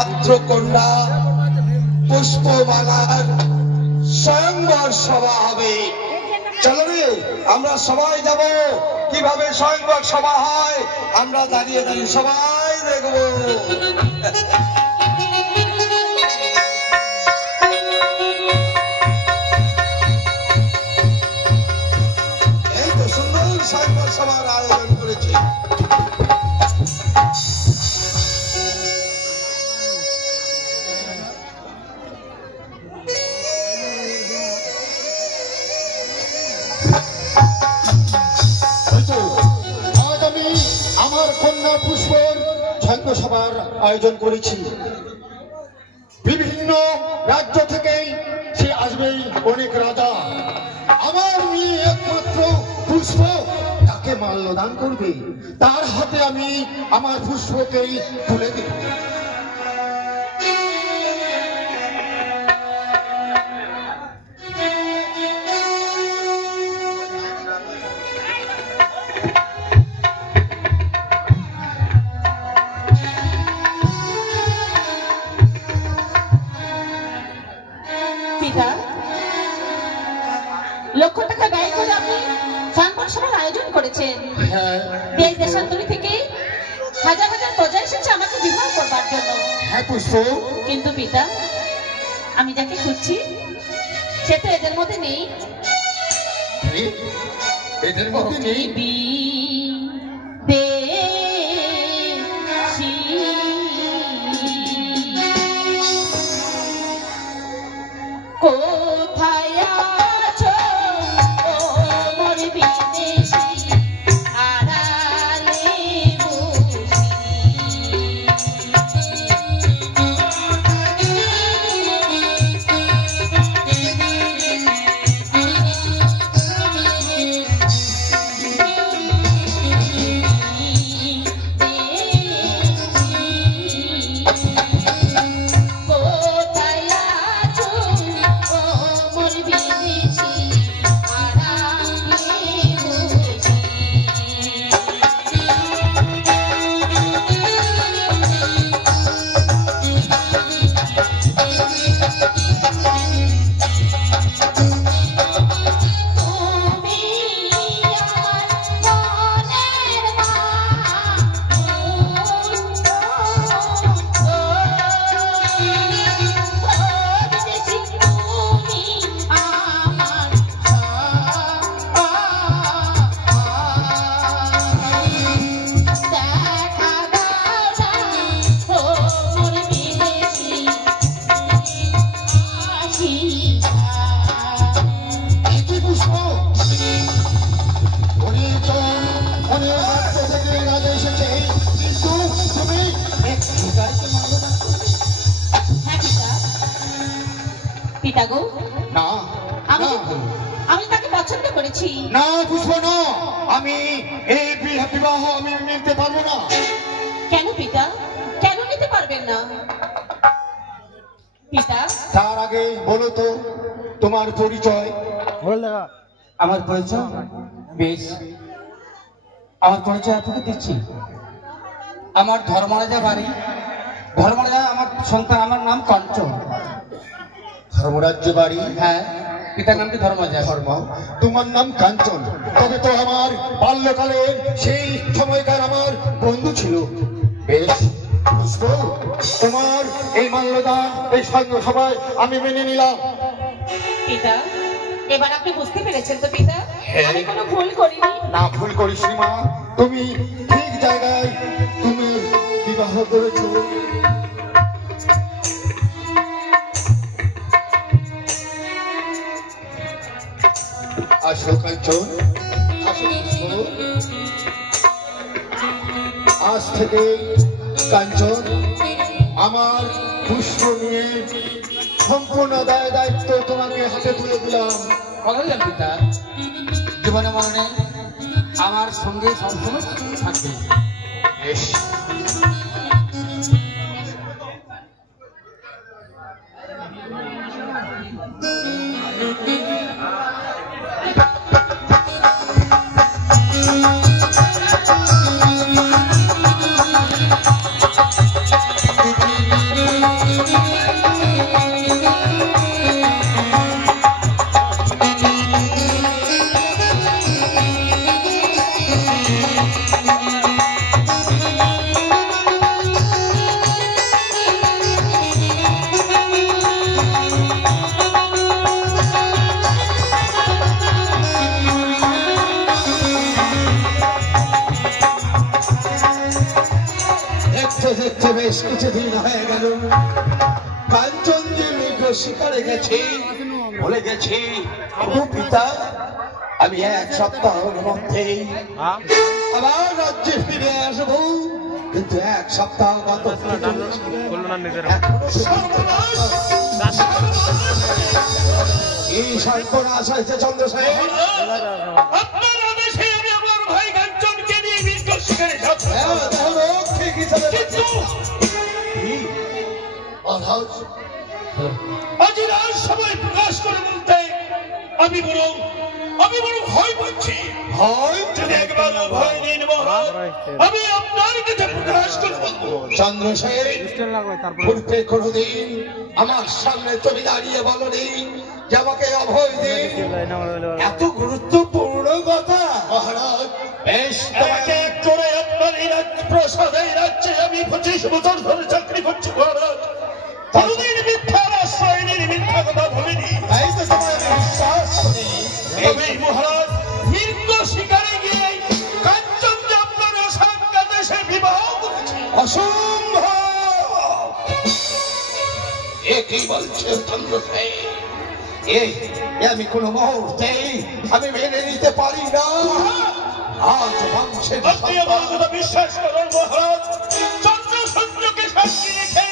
পাত্র কন্যা পুষ্পমালার স্বয়ংবর সভা হবে। চলো রে, আমরা সবাই যাব। কিভাবে স্বয়ংবর সভা হয় আমরা দাঁড়িয়ে দাঁড়িয়ে সবাই দেখবো। এই তো সুন্দর স্বয়ংবর সভার আয়োজন করেছি। সভার আয়োজন করেছি। বিভিন্ন রাজ্য থেকে সে আসবেই অনেক রাজা। আমার মেয়ে একমাত্র পুষ্প তাকে মাল্যদান করবে, তার হাতে আমি আমার পুষ্পকেই তুলে দেব। লক্ষ টাকা ব্যয় করে আপনি স্বয়ংবর সভার আয়োজন করেছেন। দেশ দেশান্তরী থেকে হাজার হাজার প্রজা এসেছে আমাকে বিবাহ করবার জন্য। হ্যাঁ পুষ্প, কিন্তু পিতা, আমি যাকে খুঁজছি সে তো এদের মধ্যে নেই। এদের মধ্যে নেই? কোথায় আছো ও মোর বিদেশি, আড়ালে আমি তাকে পছন্দ করেছি। না পুষ্প, না, আমি এই বিবাহ আমি নিতে পারবো না। কেন পিতা, কেন নিতে পারবেন না? পিতা, তার আগে বলো তো তোমার পরিচয়। আমার পরিচয় বেশ, আমার পরিচয় আপনাকে দিচ্ছি। আমার ধর্মরাজা বাড়ি, ধর্মরাজা আমার সন্তান, আমার নাম কাঞ্চন। ধর্মরাজ্য বাড়ি? হ্যাঁ, পিতার নামটি ধর্মরাজা। ধর্ম, তোমার নাম কাঞ্চন। তবে তো আমার বাল্যকালে সেই সময়কার আমার বন্ধু ছিল। বেশ পুষ্প, তোমার এই মাল্যদান এই সৈন্য সভায় আমি মেনে নিলাম। পিতা, এবার আপনি বুঝতে পেরেছেন তো পিতা, আমি কোনো ভুল করিনি? না, ভুল করিস নি মা, তুমি ঠিক জায়গায় তুমি বিবাহ করেছো। আসো কাঞ্চন, আসো পুষ্প। আজ থেকে কাঞ্চন আমার পুষ্প নিয়ে সম্পূর্ণ দায়িত্ব তোমাকে হাতে তুলে দিলাম। কথা দিলাম পিতা, জীবনে মরণে আমার সঙ্গে সবসময় থাকবে। বেশ, বেশ কিছুদিন হয়ে গেল কাঞ্চন যে মৃগ শিকারে গেছে, বলে গেছি প্রভু পিতা আমি 1 সপ্তাহের মধ্যেই আবার রাজ্যে ফিরে আসবো, কিন্তু 1 সপ্তাহ গত এই সর্বনাশ হয়েছে চন্দ্রশেখর। আপনার আদেশে আমি আমার ভাই কাঞ্চনকে নিয়ে মৃগ শিকারে যাচ্ছি। মহারাজ আজ রাত সবাই প্রকাশ করে বলতে আমি বরং ভয় পাচ্ছি। যদি একবার ভয় নিন মহারাজ, আমি আপনার কাছে প্রকাশ করে বলবো। চন্দ্রশেখর পূর্বে কোনদিন আমার সামনে তুমি দাঁড়িয়ে বলনি যে আমাকে অভয় দিন, এত গুরুত্বপূর্ণ কথা। মহারাজ বেশ এক এক করে আপনার এই রাজপ্রাসাদ, এই রাজ্যে আমি 25 বছর ধরে চাকরি করছি মহারাজ। কোনদিন মিথ্যার আশ্রয় নিয়ে মিথ্যা কথা বলিনি। তাই তো তোমায় আমি বিশ্বাস করি। তবে মহারাজ মৃগ শিকারে গিয়ে কাঞ্চন যে আপনার অসাঙ্গা দেশে বিবাহ করেছে। অসম্ভব! এ কি বলছে চন্দ্রশেখর? এ আমি কোনো মুহূর্তে আমি মেনে নিতে পারি না। আজ বংশের আপনি আমার কথা বিশ্বাস করুন মহারাজ। চন্দ্র সূর্যকে সাক্ষী রেখে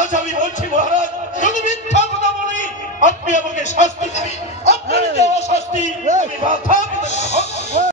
আজ আমি বলছি মহারাজ, যদি মিথ্যা কথা বলি আপনি আমাকে শাস্তি দেবেন। আপনার দেওয়া শাস্তি আমি মাথা